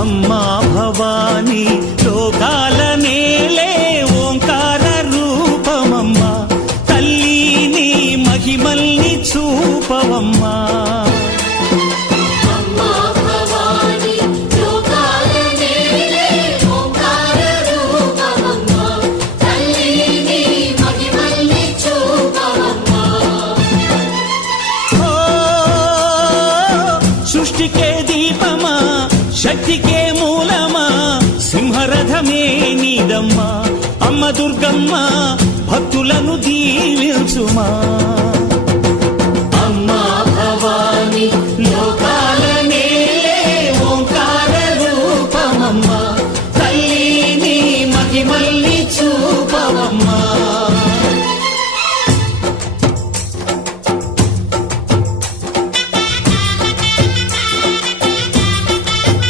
అమ్మా భవానీ లోకాల నేలే ఓంకార రూపమమ్మా తల్లి నీ మహిమల్ని చూపవమ్మా సృష్టికే దీపమా శక్తికే మూలమా సింహరథమే నీదమ్మా అమ్మ దుర్గమ్మ భక్తులను దీవించుమా